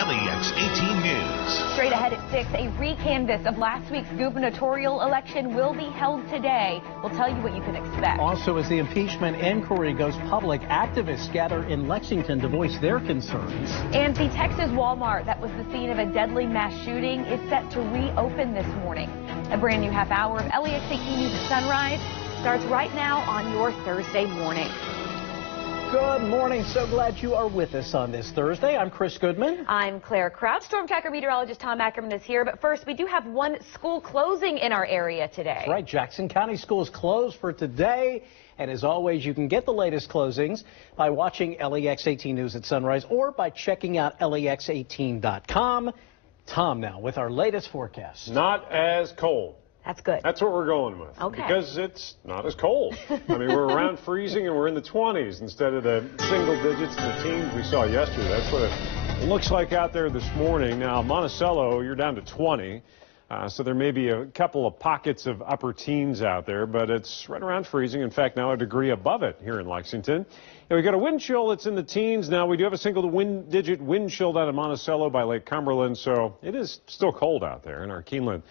LEX18 News. Straight ahead at 6, a recanvass of last week's gubernatorial election will be held today. We'll tell you what you can expect. Also, as the impeachment inquiry goes public, activists gather in Lexington to voice their concerns. And the Texas Walmart that was the scene of a deadly mass shooting is set to reopen this morning. A brand new half hour of LEX18 News at Sunrise starts right now on your Thursday morning. Good morning. So glad you are with us on this Thursday. I'm Chris Goodman. I'm Claire Crouch. Storm tracker meteorologist Tom Ackerman is here. But first, we do have one school closing in our area today. That's right. Jackson County Schools closed for today. And as always, you can get the latest closings by watching LEX18 News at Sunrise or by checking out LEX18.com. Tom now with our latest forecast. Not as cold. That's good. That's what we're going with. Okay. Because it's not as cold. I mean, we're around freezing and we're in the 20s instead of the single digits and the teens we saw yesterday. That's what it looks like out there this morning. Now, Monticello, you're down to 20. So there may be a couple of pockets of upper teens out there, but it's right around freezing. In fact, now a degree above it here in Lexington. And we've got a wind chill that's in the teens. Now, we do have a single-digit wind chill down in Monticello by Lake Cumberland, so it is still cold out there. And our Keeneland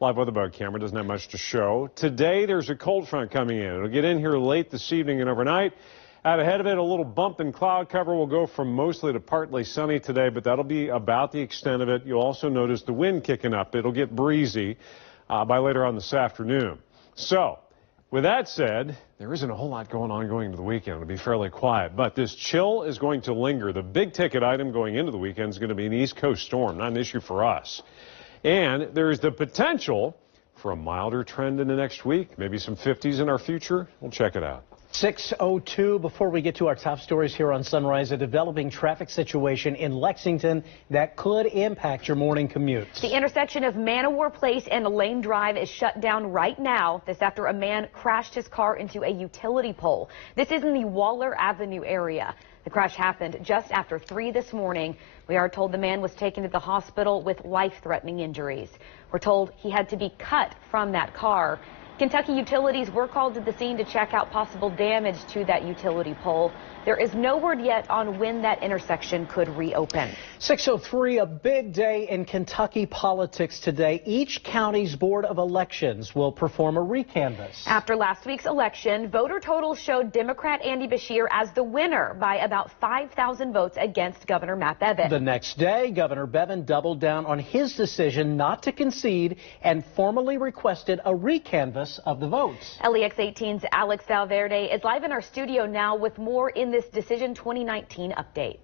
live weather bug camera doesn't have much to show. Today, there's a cold front coming in. It'll get in here late this evening and overnight. Out ahead of it, a little bump in cloud cover will go from mostly to partly sunny today, but that'll be about the extent of it. You'll also notice the wind kicking up. It'll get breezy by later on this afternoon. So, with that said, there isn't a whole lot going into the weekend. It'll be fairly quiet, but this chill is going to linger. The big ticket item going into the weekend is going to be an East Coast storm, not an issue for us. And there's the potential for a milder trend in the next week, maybe some 50s in our future. We'll check it out. 6:02 before we get to our top stories here on Sunrise, a developing traffic situation in Lexington that could impact your morning commute. The intersection of Manowar Place and Lane Drive is shut down right now. This after a man crashed his car into a utility pole. This is in the Waller Avenue area. The crash happened just after 3 this morning. We are told the man was taken to the hospital with life-threatening injuries. We're told he had to be cut from that car. Kentucky utilities were called to the scene to check out possible damage to that utility pole. There is no word yet on when that intersection could reopen. 6:03, a big day in Kentucky politics today. Each county's Board of Elections will perform a recanvass. After last week's election, voter totals showed Democrat Andy Beshear as the winner by about 5,000 votes against Governor Matt Bevin. The next day, Governor Bevin doubled down on his decision not to concede and formally requested a recanvass of the votes. LEX18's Alex Valverde is live in our studio now with more in this Decision 2019 update.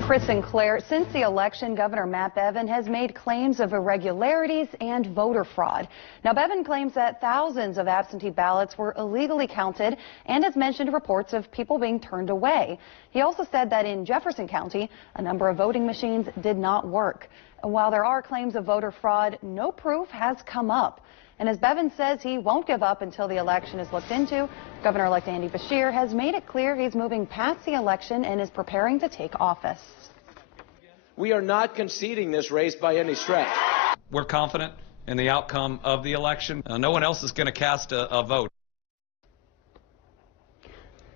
Chris and Claire, since the election, Governor Matt Bevin has made claims of irregularities and voter fraud. Now, Bevin claims that thousands of absentee ballots were illegally counted and has mentioned reports of people being turned away. He also said that in Jefferson County, a number of voting machines did not work. And while there are claims of voter fraud, no proof has come up. And as Bevin says he won't give up until the election is looked into, Governor-elect Andy Beshear has made it clear he's moving past the election and is preparing to take office. We are not conceding this race by any stretch. We're confident in the outcome of the election. No one else is going to cast a vote.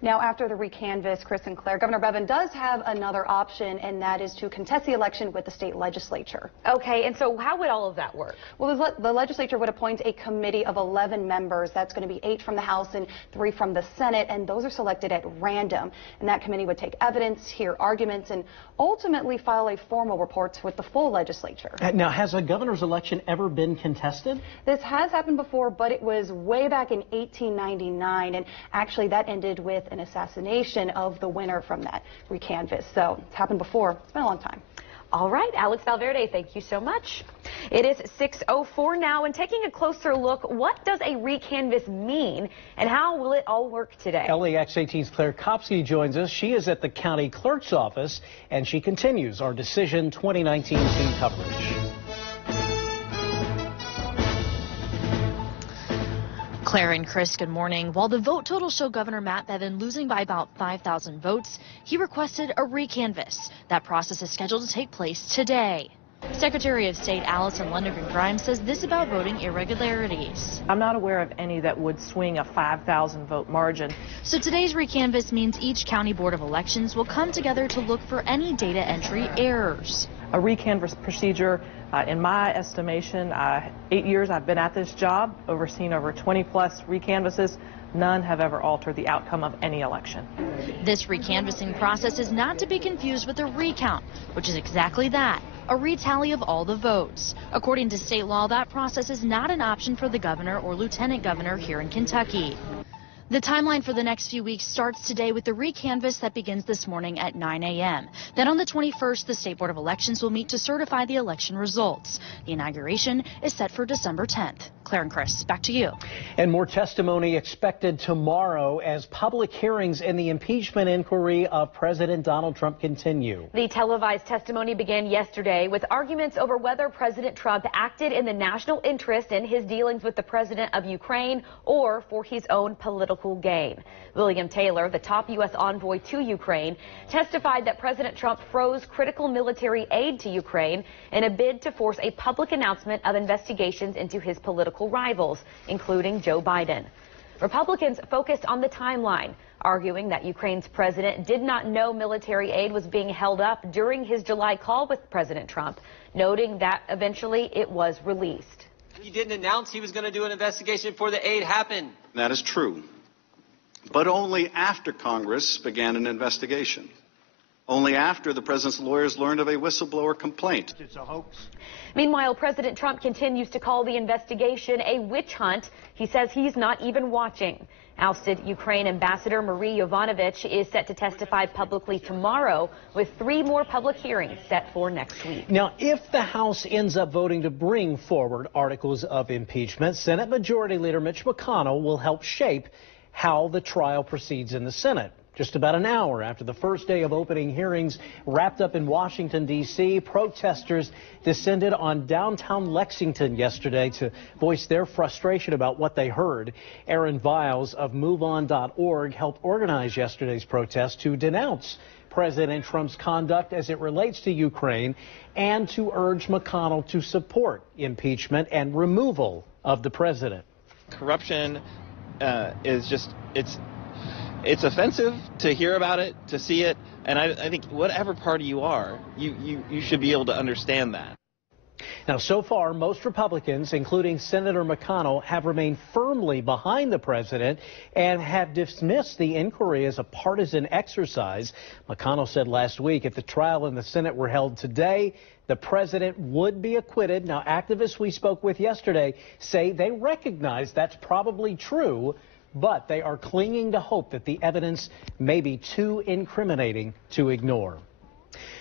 Now, after the recanvass, Chris and Claire, Governor Bevin does have another option, and that is to contest the election with the state legislature. Okay, and so how would all of that work? Well, the legislature would appoint a committee of 11 members. That's going to be 8 from the House and 3 from the Senate, and those are selected at random. And that committee would take evidence, hear arguments, and ultimately file a formal report with the full legislature. Now, has a governor's election ever been contested? This has happened before, but it was way back in 1899, and actually that ended with an assassination of the winner from that recanvass. So it's happened before. It's been a long time. All right, Alex Valverde, thank you so much. It is 6:04 now, and taking a closer look, what does a recanvass mean, and how will it all work today? LEX18's Claire Kopsky joins us. She is at the county clerk's office, and she continues our Decision 2019 team coverage. Claire and Chris, good morning. While the vote totals show Governor Matt Bevin losing by about 5,000 votes, he requested a recanvass. That process is scheduled to take place today. Secretary of State Allison Lundgren-Grimes says this about voting irregularities. I'm not aware of any that would swing a 5,000 vote margin. So today's recanvass means each county board of elections will come together to look for any data entry errors. A recanvass procedure, in my estimation, 8 years I've been at this job, overseen over 20 plus recanvasses. None have ever altered the outcome of any election. This recanvassing process is not to be confused with a recount, which is exactly that, a retally of all the votes. According to state law, that process is not an option for the governor or lieutenant governor here in Kentucky. The timeline for the next few weeks starts today with the recanvass that begins this morning at 9 a.m. Then on the 21st, the State Board of Elections will meet to certify the election results. The inauguration is set for December 10th. Claire and Chris, back to you. And more testimony expected tomorrow as public hearings in the impeachment inquiry of President Donald Trump continue. The televised testimony began yesterday with arguments over whether President Trump acted in the national interest in his dealings with the president of Ukraine or for his own political gain. William Taylor, the top U.S. envoy to Ukraine, testified that President Trump froze critical military aid to Ukraine in a bid to force a public announcement of investigations into his political rivals, including Joe Biden. Republicans focused on the timeline, arguing that Ukraine's president did not know military aid was being held up during his July call with President Trump, noting that eventually it was released. He didn't announce he was going to do an investigation before the aid happened. That is true, but only after Congress began an investigation. Only after the president's lawyers learned of a whistleblower complaint. It's a hoax. Meanwhile, President Trump continues to call the investigation a witch hunt. He says he's not even watching. Ousted Ukraine Ambassador Marie Yovanovitch is set to testify publicly tomorrow, with 3 more public hearings set for next week. Now, if the House ends up voting to bring forward articles of impeachment, Senate Majority Leader Mitch McConnell will help shape how the trial proceeds in the Senate. Just about an hour after the first day of opening hearings wrapped up in Washington, D.C., protesters descended on downtown Lexington yesterday to voice their frustration about what they heard. Aaron Viles of MoveOn.org helped organize yesterday's protest to denounce President Trump's conduct as it relates to Ukraine and to urge McConnell to support impeachment and removal of the president. Corruption is just, it's offensive to hear about it, to see it, and I think whatever party you are, you should be able to understand that. Now, so far, most Republicans, including Senator McConnell, have remained firmly behind the president and have dismissed the inquiry as a partisan exercise. McConnell said last week if the trial and the Senate were held today, the president would be acquitted. Now, activists we spoke with yesterday say they recognize that's probably true, but they are clinging to hope that the evidence may be too incriminating to ignore.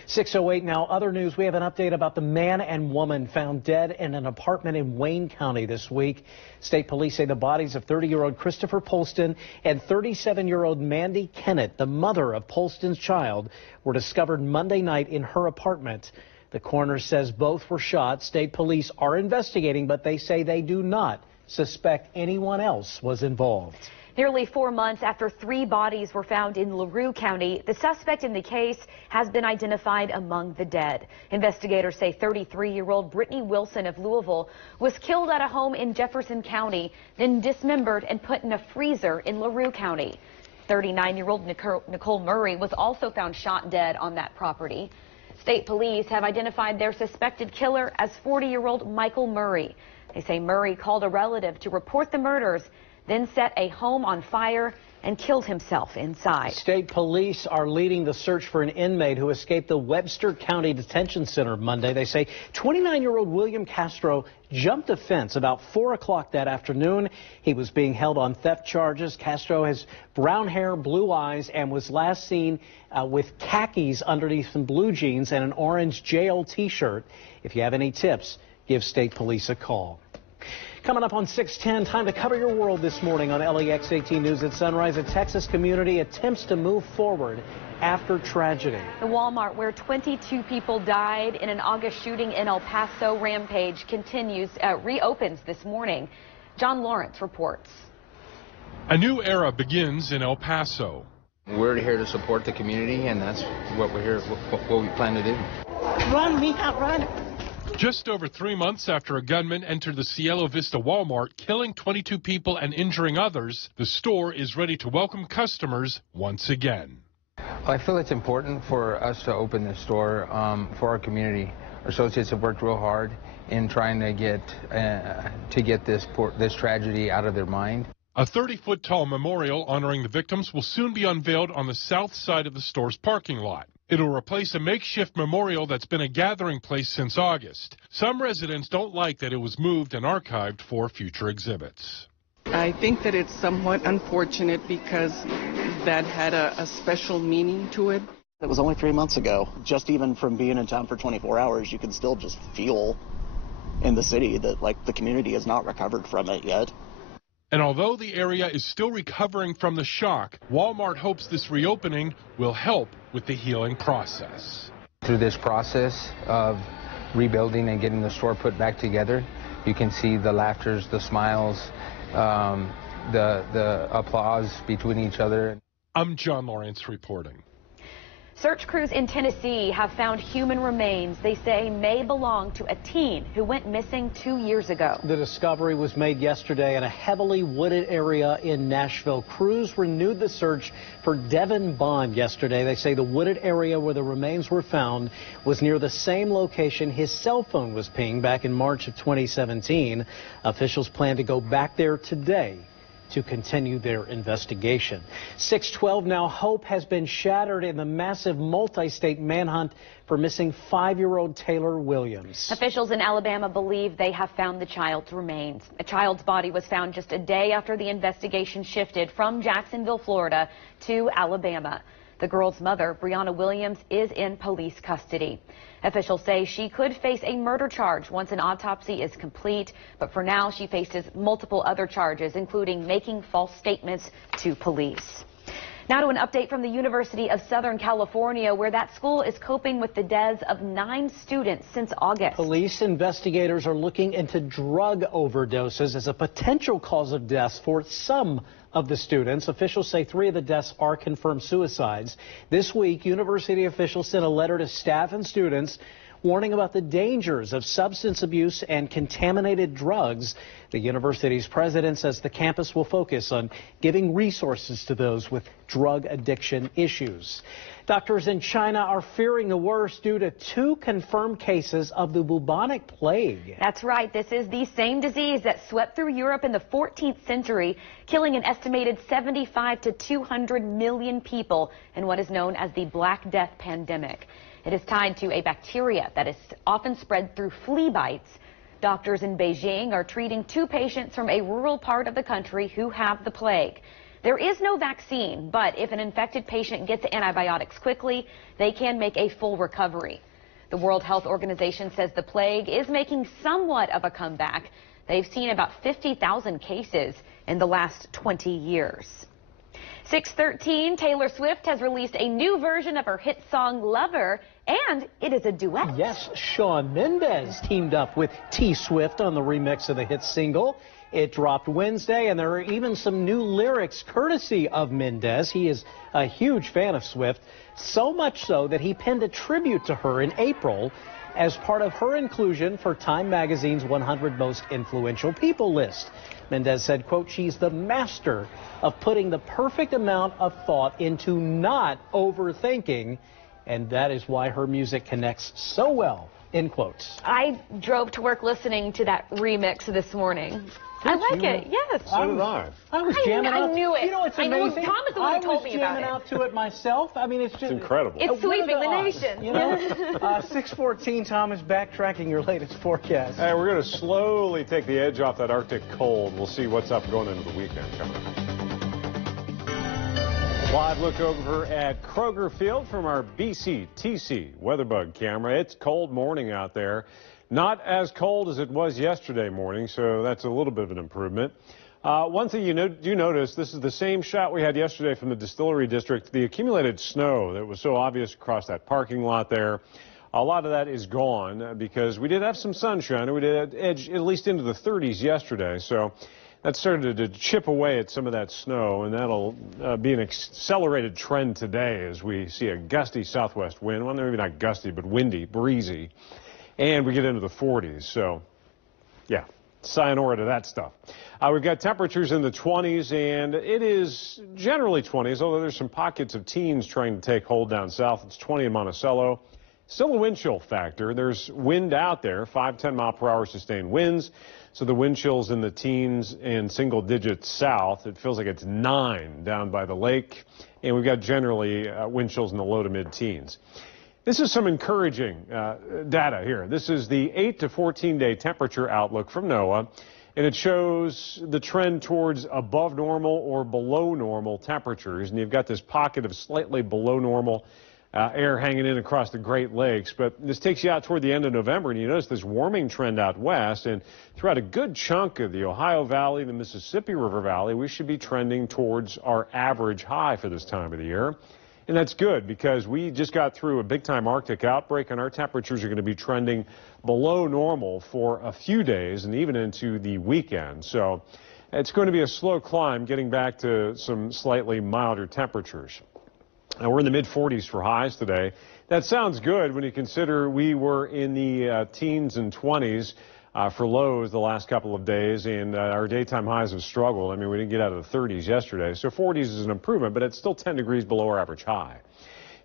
6:08 now. Other news, we have an update about the man and woman found dead in an apartment in Wayne County this week. State police say the bodies of 30-year-old Christopher Polston and 37-year-old Mandy Kennett, the mother of Polston's child, were discovered Monday night in her apartment. The coroner says both were shot. State police are investigating, but they say they do not suspect anyone else was involved. Nearly 4 months after 3 bodies were found in LaRue County, the suspect in the case has been identified among the dead. Investigators say 33-year-old Brittany Wilson of Louisville was killed at a home in Jefferson County, then dismembered and put in a freezer in LaRue County. 39-year-old Nicole Murray was also found shot dead on that property. State police have identified their suspected killer as 40-year-old Michael Murray. They say Murray called a relative to report the murders, then set a home on fire and killed himself inside. State police are leading the search for an inmate who escaped the Webster County Detention Center Monday. They say 29-year-old William Castro jumped a fence about 4 o'clock that afternoon. He was being held on theft charges. Castro has brown hair, blue eyes, and was last seen with khakis underneath some blue jeans and an orange jail T-shirt. If you have any tips, give state police a call. Coming up on 6:10, time to cover your world this morning on LEX18 News at Sunrise. A Texas community attempts to move forward after tragedy. The Walmart where 22 people died in an August shooting in El Paso rampage reopens this morning. John Lawrence reports. A new era begins in El Paso. We're here to support the community, and that's what we're here, what we plan to do. Run, Mija, run. Just over 3 months after a gunman entered the Cielo Vista Walmart, killing 22 people and injuring others, the store is ready to welcome customers once again. I feel it's important for us to open this store for our community. Our associates have worked real hard in trying to get this tragedy out of their mind. A 30-foot tall memorial honoring the victims will soon be unveiled on the south side of the store's parking lot. It'll replace a makeshift memorial that's been a gathering place since August. Some residents don't like that it was moved and archived for future exhibits. I think that it's somewhat unfortunate because that had a special meaning to it. It was only 3 months ago. Just even from being in town for 24 hours, you can still just feel in the city that, like, the community has not recovered from it yet. And although the area is still recovering from the shock, Walmart hopes this reopening will help with the healing process. Through this process of rebuilding and getting the store put back together, you can see the laughters, the smiles, the applause between each other. I'm John Lawrence reporting. Search crews in Tennessee have found human remains they say may belong to a teen who went missing 2 years ago. The discovery was made yesterday in a heavily wooded area in Nashville. Crews renewed the search for Devin Bond yesterday. They say the wooded area where the remains were found was near the same location his cell phone was pinged back in March of 2017. Officials plan to go back there today to continue their investigation. 6:12 now. Hope has been shattered in the massive multi-state manhunt for missing 5-year-old Taylor Williams. Officials in Alabama believe they have found the child's remains. A child's body was found just a day after the investigation shifted from Jacksonville, Florida to Alabama. The girl's mother, Breonna Williams, is in police custody. Officials say she could face a murder charge once an autopsy is complete, but for now she faces multiple other charges, including making false statements to police. Now to an update from the University of Southern California, where that school is coping with the deaths of 9 students since August. Police investigators are looking into drug overdoses as a potential cause of death for some of the students. Officials say 3 of the deaths are confirmed suicides. This week, university officials sent a letter to staff and students warning about the dangers of substance abuse and contaminated drugs. The university's president says the campus will focus on giving resources to those with drug addiction issues. Doctors in China are fearing the worst due to 2 confirmed cases of the bubonic plague. That's right. This is the same disease that swept through Europe in the 14th century, killing an estimated 75 to 200 million people in what is known as the Black Death pandemic. It is tied to a bacteria that is often spread through flea bites. Doctors in Beijing are treating 2 patients from a rural part of the country who have the plague. There is no vaccine, but if an infected patient gets antibiotics quickly, they can make a full recovery. The World Health Organization says the plague is making somewhat of a comeback. They've seen about 50,000 cases in the last 20 years. 6:13, Taylor Swift has released a new version of her hit song Lover, and it is a duet. Yes, Shawn Mendes teamed up with T Swift on the remix of the hit single. It dropped Wednesday, and there are even some new lyrics courtesy of Mendes. He is a huge fan of Swift, so much so that he penned a tribute to her in April as part of her inclusion for Time Magazine's 100 Most Influential People list. Mendes said, quote, "She's the master of putting the perfect amount of thought into not overthinking, and that is why her music connects so well," end quotes. I drove to work listening to that remix this morning. I like it, yes. So did I. I was jamming out. I knew it. You know, it's amazing. Tom is the one who told me about it. I was jamming out to it myself. I mean, it's just incredible. It's sweeping the nation. You know? 6:14, Tom is backtracking your latest forecast. Hey, we're going to slowly take the edge off that Arctic cold. We'll see what's up going into the weekend coming up. Live look over at Kroger Field from our BCTC WeatherBug camera. It's cold morning out there. Not as cold as it was yesterday morning, so that's a little bit of an improvement. One thing you do notice, this is the same shot we had yesterday from the Distillery District. The accumulated snow that was so obvious across that parking lot there, a lot of that is gone because we did have some sunshine. We did edge at least into the 30s yesterday, so that started to chip away at some of that snow, and that'll be an accelerated trend today as we see a gusty southwest wind. Well, maybe not gusty, but windy, breezy. and we get into the 40s. So, yeah, sayonara to that stuff. We've got temperatures in the 20s, and it is generally 20s, although there's some pockets of teens trying to take hold down south. It's 20 in Monticello. Still a wind chill factor. There's wind out there, 5-10 mile per hour sustained winds. So the wind chill's in the teens and single digits south. It feels like it's 9 down by the lake. And we've got generally wind chills in the low to mid-teens. This is some encouraging data here. This is the 8 to 14-day temperature outlook from NOAA. And it shows the trend towards above normal or below normal temperatures. And you've got this pocket of slightly below normal air hanging in across the Great Lakes. But this takes you out toward the end of November, and you notice this warming trend out west. And throughout a good chunk of the Ohio Valley, the Mississippi River Valley, we should be trending towards our average high for this time of the year. And that's good because we just got through a big-time Arctic outbreak, and our temperatures are going to be trending below normal for a few days and even into the weekend. So it's going to be a slow climb getting back to some slightly milder temperatures. Now, we're in the mid-40s for highs today. That sounds good when you consider we were in the teens and 20s for lows the last couple of days, and our daytime highs have struggled. I mean, we didn't get out of the 30s yesterday, so 40s is an improvement, but it's still 10 degrees below our average high.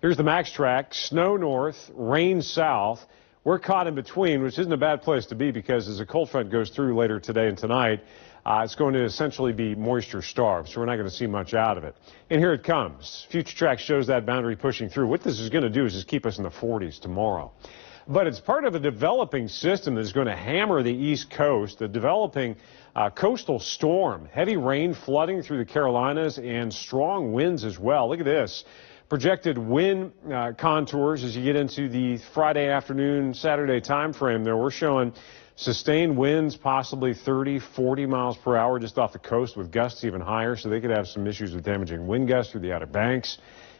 Here's the max track: snow north, rain south. We're caught in between, which isn't a bad place to be because as a cold front goes through later today and tonight, it's going to essentially be moisture starved, so we're not going to see much out of it. And here it comes. Future track shows that boundary pushing through. What this is going to do is just keep us in the 40s tomorrow. But it's part of a developing system that's going to hammer the East Coast, a developing coastal storm, heavy rain flooding through the Carolinas, and strong winds as well. Look at this. Projected wind contours as you get into the Friday afternoon, Saturday time frame there. We're showing sustained winds, possibly 30, 40 miles per hour just off the coast with gusts even higher, so they could have some issues with damaging wind gusts through the Outer Banks,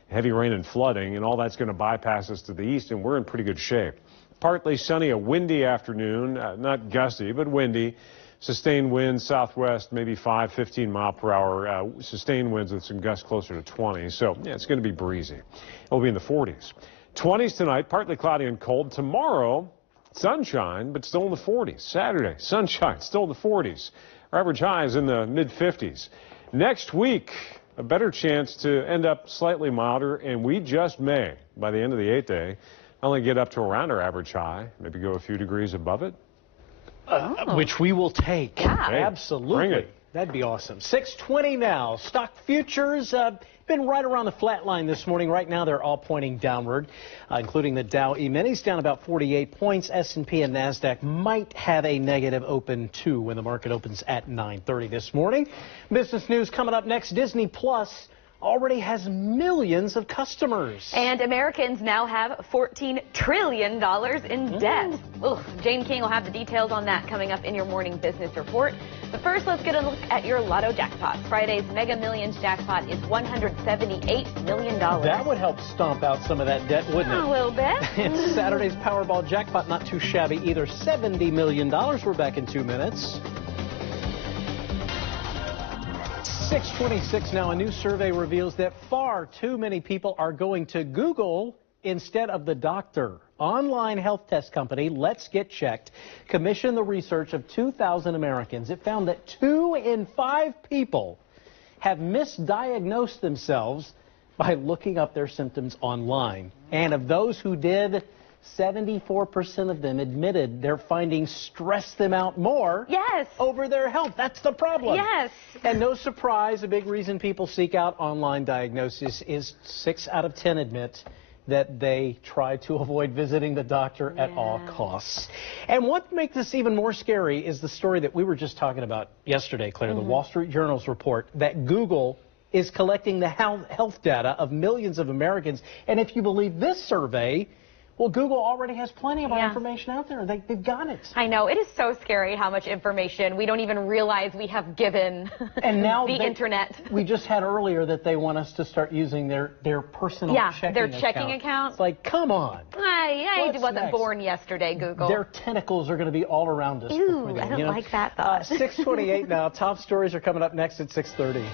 heavy rain and flooding, and all that's going to bypass us to the east, and we're in pretty good shape. Partly sunny, a windy afternoon, not gusty, but windy. Sustained winds southwest, maybe 5, 15 mile per hour. Sustained winds with some gusts closer to 20. So, yeah, it's going to be breezy. It'll be in the 40s. 20s tonight, partly cloudy and cold. Tomorrow, sunshine, but still in the 40s. Saturday, sunshine, still in the 40s. Our average high is in the mid-50s. Next week, a better chance to end up slightly milder, and we just may, by the end of the 8th day, only get up to around our average high, maybe go a few degrees above it. Which we will take. Yeah. Hey, absolutely. Bring it. That'd be awesome. 6:20 now. Stock futures been right around the flat line this morning. Right now, they're all pointing downward, including the Dow E-minis down about 48 points. S&P and NASDAQ might have a negative open, too, when the market opens at 9:30 this morning. Business news coming up next. Disney Plus already has millions of customers. And Americans now have $14 trillion in debt. Ugh. Jane King will have the details on that coming up in your morning business report. But first, let's get a look at your lotto jackpot. Friday's Mega Millions jackpot is $178 million. That would help stomp out some of that debt, wouldn't it? A little bit. And Saturday's Powerball jackpot, not too shabby either. $70 million. We're back in 2 minutes. 6:26 now. A new survey reveals that far too many people are going to Google instead of the doctor. Online health test company Let's Get Checked commissioned the research of 2,000 Americans. It found that 2 in 5 people have misdiagnosed themselves by looking up their symptoms online. And of those who did, 74% of them admitted their findings stress them out more over their health. That's the problem. Yes. And no surprise, a big reason people seek out online diagnosis is 6 out of 10 admit that they try to avoid visiting the doctor at all costs. And what makes this even more scary is the story that we were just talking about yesterday, Claire, the Wall Street Journal's report that Google is collecting the health data of millions of Americans. And if you believe this survey, well, Google already has plenty of our information out there. They've got it. I know. It is so scary how much information we don't even realize we have given and now the internet. We just had earlier that they want us to start using their personal checking account. It's like, come on. I wasn't born yesterday, Google. Their tentacles are going to be all around us. Ew, I don't like that thought. 6:28 now. Top stories are coming up next at 6:30.